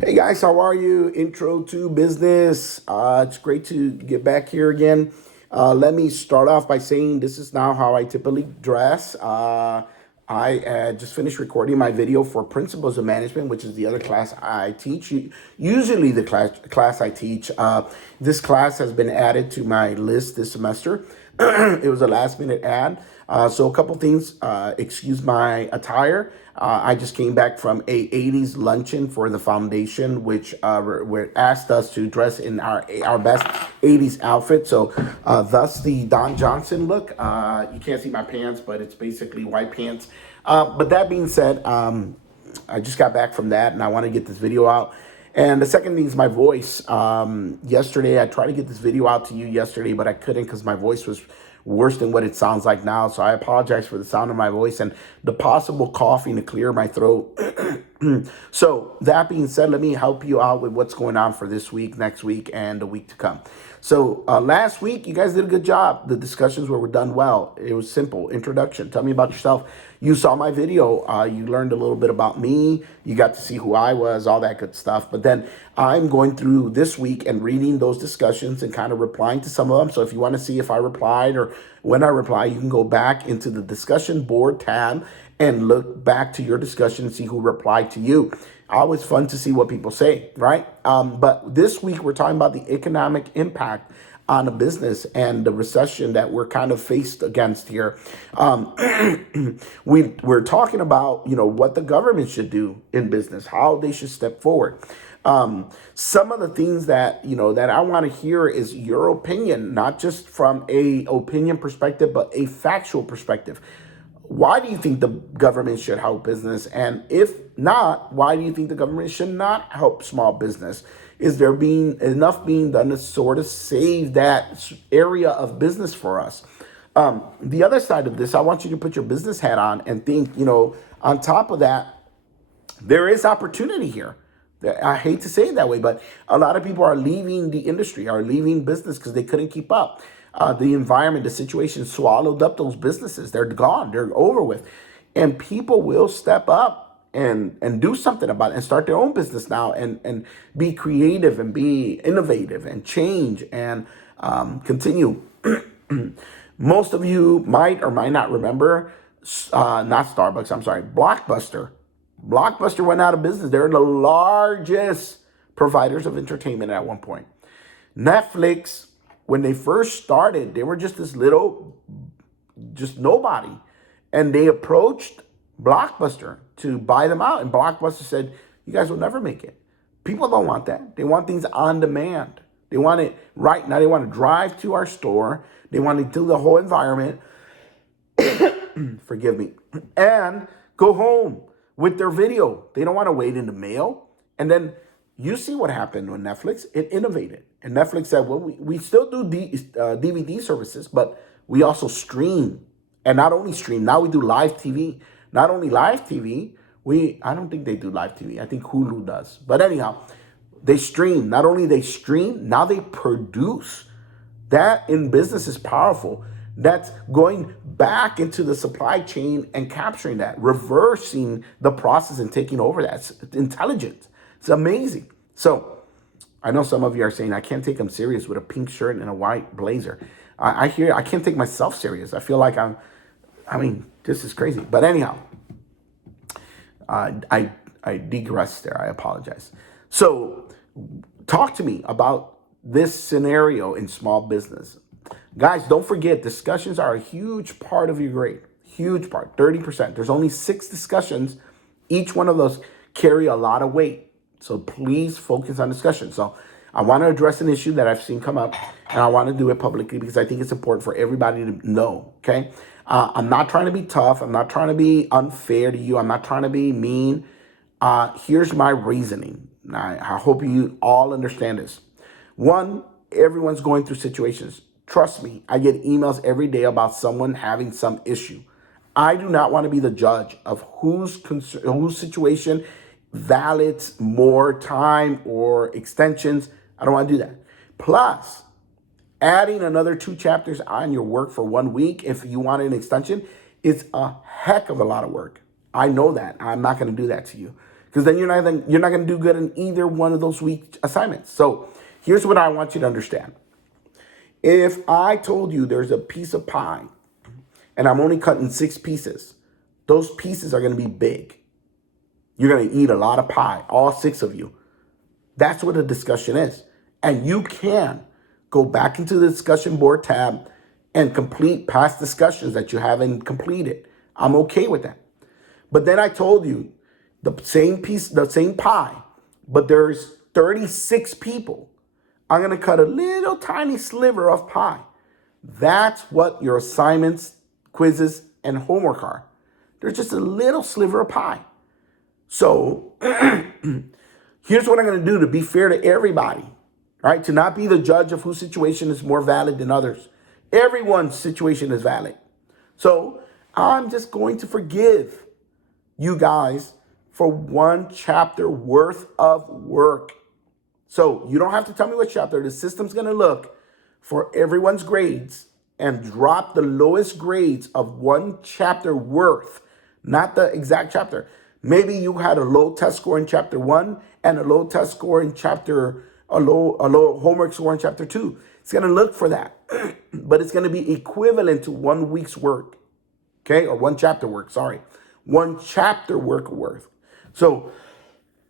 Hey guys, how are you? Intro to business. It's great to get back here again. Let me start off by saying this is now how I typically dress. I just finished recording my video for Principles of Management, which is the other class I teach. Usually, the class I teach. This class has been added to my list this semester. It was a last minute ad. So a couple things. Excuse my attire. I just came back from a 80s luncheon for the foundation, which were asked us to dress in our best 80s outfit. So thus the Don Johnson look. You can't see my pants, but it's basically white pants. But that being said, I just got back from that, and I want to get this video out. And the second thing is my voice. Yesterday, I tried to get this video out to you yesterday, but I couldn't because my voice was worse than what it sounds like now. So I apologize for the sound of my voice and the possible coughing to clear my throat. So that being said, let me help you out with what's going on for this week, next week, and the week to come. So last week, you guys did a good job. The discussions were done well. It was simple. Introduction. Tell me about yourself. You saw my video. You learned a little bit about me. You got to see who I was, all that good stuff. But then I'm going through this week and reading those discussions and kind of replying to some of them. So if you want to see if I replied or when I reply, you can go back into the discussion board tab and look back to your discussion and see who replied to you. Always fun to see what people say, right? But this week we're talking about the economic impact on a business and the recession that we're kind of faced against here. We're talking about what the government should do in business, how they should step forward. Some of the things that that I want to hear is your opinion, not just from a opinion perspective, but a factual perspective. Why do you think the government should help business? And if not, why do you think the government should not help small business? Is there being enough being done to sort of save that area of business for us? The other side of this, I want you to put your business hat on and think, on top of that, there is opportunity here. I hate to say it that way, but a lot of people are leaving the industry, are leaving business because they couldn't keep up. The environment, the situation swallowed up those businesses. They're gone. They're over with. And people will step up and do something about it and start their own business now and be creative and be innovative and change and continue. Most of you might or might not remember, not Starbucks, I'm sorry, Blockbuster. Blockbuster went out of business. They're the largest providers of entertainment at one point. Netflix, when they first started, they were just this little, just nobody. And they approached Blockbuster to buy them out. And Blockbuster said, you guys will never make it. People don't want that. They want things on demand. They want it right now. They want to drive to our store. They want to do the whole environment. Forgive me. And go home with their video. They don't want to wait in the mail. And then you see what happened with Netflix. It innovated. And Netflix said, well, we still do DVD services, but we also stream. And not only stream, now we do live TV. Not only live TV, I don't think they do live TV. I think Hulu does. But anyhow, they stream. Not only they stream, now they produce. That in business is powerful. That's going back into the supply chain and capturing that, reversing the process and taking over that. It's intelligent. It's amazing. So I know some of you are saying, I can't take him serious with a pink shirt and a white blazer. I can't take myself serious. I feel like this is crazy. But anyhow, I digress there. I apologize. So talk to me about this scenario in small business. Guys, don't forget, discussions are a huge part of your grade. Huge part, 30%. There's only 6 discussions. Each one of those carry a lot of weight. So please focus on discussion. So I want to address an issue that I've seen come up, and I want to do it publicly because I think it's important for everybody to know, okay? I'm not trying to be tough. I'm not trying to be unfair to you. I'm not trying to be mean. Here's my reasoning. I hope you all understand this. One, everyone's going through situations. Trust me, I get emails every day about someone having some issue. I do not want to be the judge of whose situation validates more time or extensions. I don't want to do that. Plus, adding another 2 chapters on your work for 1 week, if you want an extension, is a heck of a lot of work. I know that. I'm not going to do that to you because then you're not going to do good in either one of those week assignments. So here's what I want you to understand. If I told you there's a piece of pie and I'm only cutting 6 pieces, those pieces are going to be big. You're going to eat a lot of pie, all 6 of you. That's what a discussion is. And you can go back into the discussion board tab and complete past discussions that you haven't completed. I'm okay with that. But then I told you the same piece, the same pie, but there's 36 people. I'm going to cut a little tiny sliver of pie. That's what your assignments, quizzes, and homework are. There's just a little sliver of pie. So here's what I'm going to do to be fair to everybody, right? To not be the judge of whose situation is more valid than others. Everyone's situation is valid. So I'm just going to forgive you guys for 1 chapter worth of work. So you don't have to tell me what chapter. The system's going to look for everyone's grades and drop the lowest grades of 1 chapter worth, not the exact chapter. Maybe you had a low test score in chapter 1 and a low test score in a low homework score in chapter 2. It's going to look for that, but it's going to be equivalent to 1 week's work, okay? Or 1 chapter work, sorry. 1 chapter work worth. So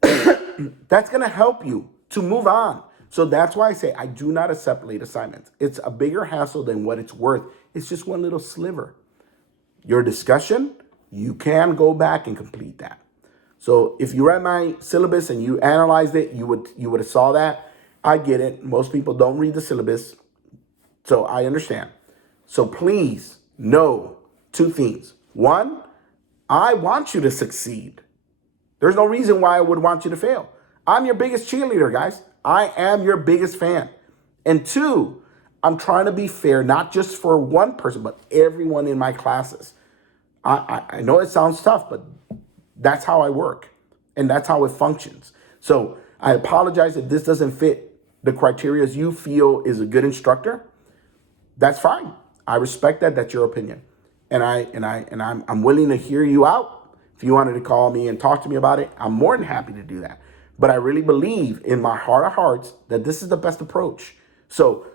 that's going to help you to move on. So that's why I say I do not accept late assignments. It's a bigger hassle than what it's worth. It's just 1 little sliver. Your discussion, you can go back and complete that. So if you read my syllabus and you analyzed it, you would have saw that. I get it. Most people don't read the syllabus, so I understand. So please know 2 things. 1, I want you to succeed. There's no reason why I would want you to fail. I'm your biggest cheerleader, guys. I am your biggest fan. And 2, I'm trying to be fair, not just for one person, but everyone in my classes. I know it sounds tough, but that's how I work, and that's how it functions. So I apologize if this doesn't fit the criteria you feel is a good instructor. That's fine. I respect that. That's your opinion, and I'm willing to hear you out. If you wanted to call me and talk to me about it, I'm more than happy to do that. But I really believe in my heart of hearts that this is the best approach. So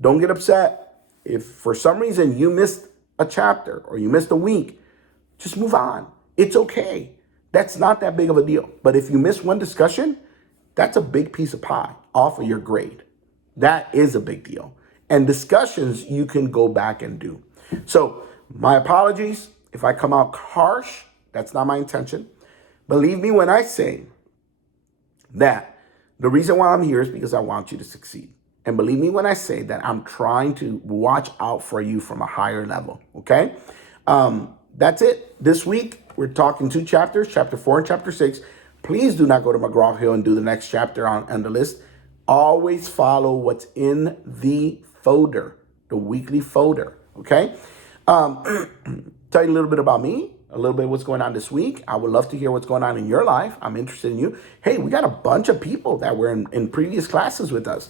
don't get upset if for some reason you missed a chapter or you missed a week. Just move on. It's okay. That's not that big of a deal. But if you miss 1 discussion, that's a big piece of pie off of your grade. That is a big deal. And discussions you can go back and do. So my apologies if I come out harsh. That's not my intention. Believe me when I say that the reason why I'm here is because I want you to succeed. And believe me when I say that I'm trying to watch out for you from a higher level, okay? That's it. This week, we're talking 2 chapters, chapter 4 and chapter 6. Please do not go to McGraw-Hill and do the next chapter on the list. Always follow what's in the folder, the weekly folder, okay? Tell you a little bit about me, a little bit of what's going on this week. I would love to hear what's going on in your life. I'm interested in you. Hey, we got a bunch of people that were in previous classes with us,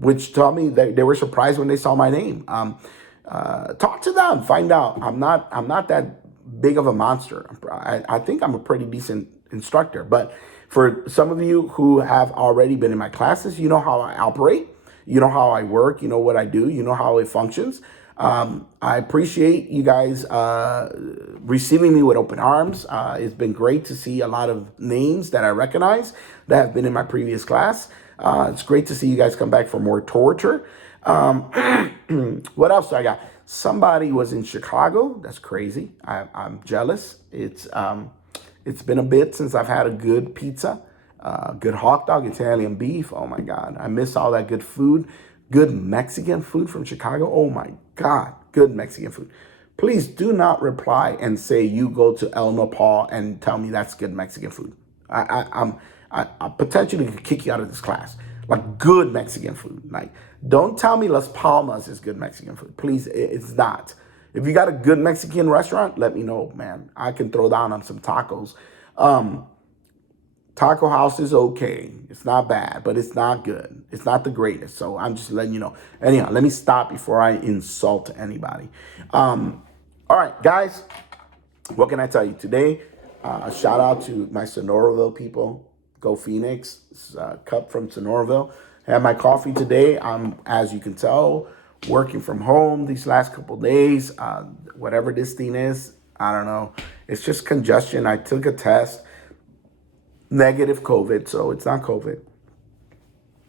which told me that they were surprised when they saw my name. Talk to them, find out. I'm not that big of a monster. I think I'm a pretty decent instructor. But for some of you who have already been in my classes, you know how I operate. You know how I work. You know what I do. You know how it functions. I appreciate you guys receiving me with open arms. It's been great to see a lot of names that I recognize that have been in my previous class. It's great to see you guys come back for more torture. What else do I got? Somebody was in Chicago. That's crazy. I'm jealous. It's been a bit since I've had a good pizza, good hot dog, Italian beef. Oh my God. I miss all that good food. Good Mexican food from Chicago. Oh my God. Good Mexican food. Please do not reply and say you go to El Nopal and tell me that's good Mexican food. I potentially could kick you out of this class. Like good Mexican food. Like, don't tell me Las Palmas is good Mexican food. Please, it's not. If you got a good Mexican restaurant, let me know, man. I can throw down on some tacos. Taco House is okay. It's not bad, but it's not good. It's not the greatest. So I'm just letting you know. Anyhow, let me stop before I insult anybody. All right, guys, what can I tell you? Today, Shout out to my Sonoraville people. Go Phoenix. This is a cup from Sonoraville. I had my coffee today. I'm, as you can tell, working from home these last couple days. Whatever this thing is, I don't know. It's just congestion. I took a test, negative COVID, so it's not COVID.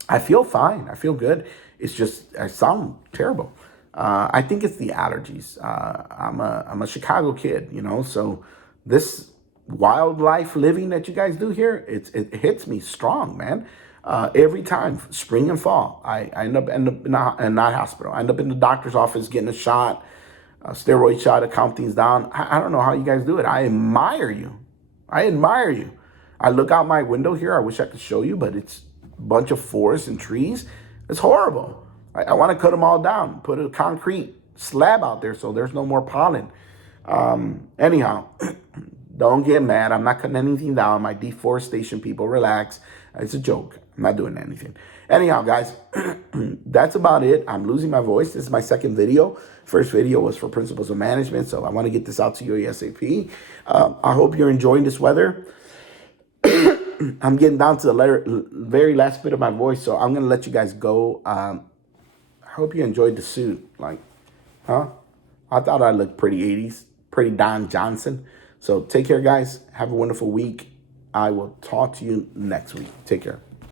I feel fine. I feel good. It's just I sound terrible. I think it's the allergies. I'm a Chicago kid, so this wildlife living that you guys do here, it hits me strong, man. Every time, spring and fall, I end up in that hospital. I end up in the doctor's office getting a steroid shot to calm things down. I don't know how you guys do it. I admire you. I admire you. I look out my window here. I wish I could show you, but it's a bunch of forests and trees. It's horrible. I want to cut them all down, put a concrete slab out there so there's no more pollen. Anyhow, don't get mad. I'm not cutting anything down. My deforestation people, relax. It's a joke. I'm not doing anything. Anyhow, guys, that's about it. I'm losing my voice. This is my second video. First video was for Principles of Management, so I want to get this out to you ASAP. I hope you're enjoying this weather. I'm getting down to the very last bit of my voice, so I'm going to let you guys go. I hope you enjoyed the suit. Huh? I thought I looked pretty 80s, pretty Don Johnson. So take care, guys. Have a wonderful week. I will talk to you next week. Take care.